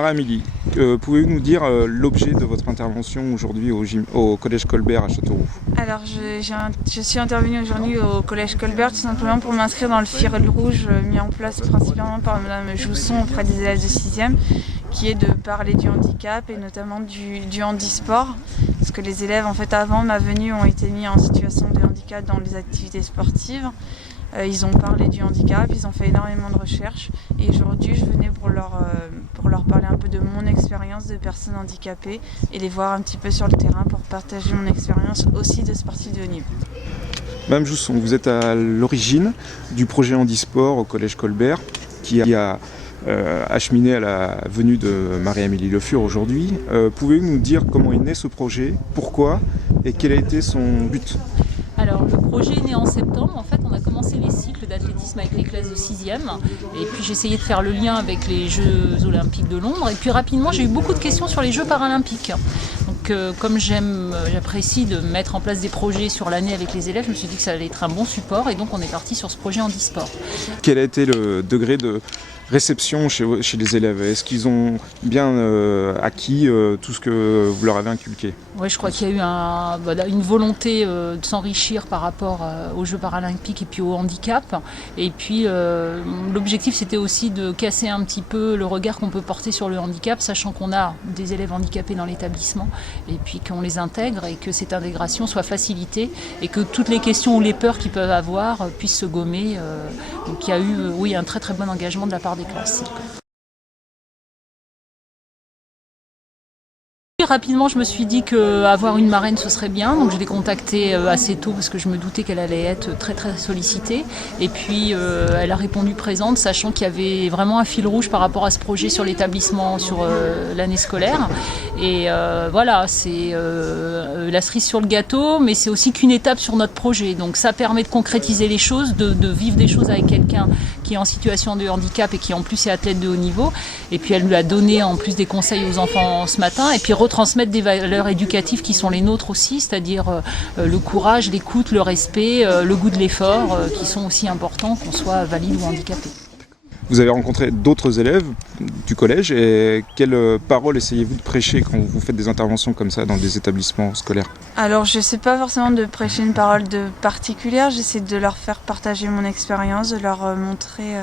Marie-Amélie, pouvez-vous nous dire l'objet de votre intervention aujourd'hui au Collège Colbert à Châteauroux? Alors, je suis intervenue aujourd'hui au Collège Colbert tout simplement pour m'inscrire dans le fil rouge mis en place principalement par Madame Jousson auprès des élèves de 6e, qui est de parler du handicap et notamment du handisport. Parce que les élèves, en fait, avant ma venue, ont été mis en situation de handicap dans les activités sportives. Ils ont parlé du handicap, ils ont fait énormément de recherches et aujourd'hui je venais pour leur parler un peu de mon expérience de personne handicapée et les voir un petit peu sur le terrain pour partager mon expérience aussi de sportif de haut niveau. Madame Jousson, vous êtes à l'origine du projet handisport au Collège Colbert qui a acheminé à la venue de Marie-Amélie Le Fur aujourd'hui. Pouvez-vous nous dire comment est né ce projet, pourquoi et quel a été son but? Alors le projet est né en septembre, en fait on a commencé les cycles d'athlétisme avec les classes de 6e et puis j'ai essayé de faire le lien avec les Jeux Olympiques de Londres et puis rapidement j'ai eu beaucoup de questions sur les Jeux Paralympiques. Donc comme j'apprécie de mettre en place des projets sur l'année avec les élèves, je me suis dit que ça allait être un bon support et donc on est parti sur ce projet handisport. Quel a été le degré de réception chez les élèves? Est-ce qu'ils ont bien acquis tout ce que vous leur avez inculqué? Oui, je crois qu'il y a eu une volonté de s'enrichir par rapport aux Jeux paralympiques et puis au handicap. Et puis l'objectif c'était aussi de casser un petit peu le regard qu'on peut porter sur le handicap, sachant qu'on a des élèves handicapés dans l'établissement et puis qu'on les intègre et que cette intégration soit facilitée et que toutes les questions ou les peurs qu'ils peuvent avoir puissent se gommer. Donc il y a eu un très très bon engagement de la part des classes. Rapidement, je me suis dit qu'avoir une marraine, ce serait bien. Donc, je l'ai contactée assez tôt parce que je me doutais qu'elle allait être très, très sollicitée. Et puis, elle a répondu présente, sachant qu'il y avait vraiment un fil rouge par rapport à ce projet sur l'établissement, sur l'année scolaire. Et voilà, c'est la cerise sur le gâteau, mais c'est aussi qu'une étape sur notre projet. Donc, ça permet de concrétiser les choses, de vivre des choses avec quelqu'un qui est en situation de handicap et qui en plus est athlète de haut niveau. Et puis, elle lui a donné en plus des conseils aux enfants ce matin. Et puis, retransmettre des valeurs éducatives qui sont les nôtres aussi, c'est-à-dire le courage, l'écoute, le respect, le goût de l'effort, qui sont aussi importants qu'on soit valide ou handicapé. Vous avez rencontré d'autres élèves du collège et quelles paroles essayez-vous de prêcher quand vous faites des interventions comme ça dans des établissements scolaires? Alors je ne sais pas forcément de prêcher une parole particulière, j'essaie de leur faire partager mon expérience, de leur montrer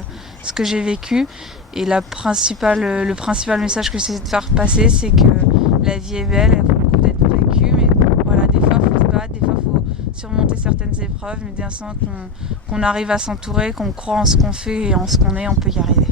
ce que j'ai vécu. Et le principal message que j'essaie de faire passer, c'est que la vie est belle, elle vaut le coup d'être vécue, mais voilà, des fois il faut se battre, des fois il faut surmonter certaines épreuves, mais dès l'instant qu'on arrive à s'entourer, qu'on croit en ce qu'on fait et en ce qu'on est, on peut y arriver.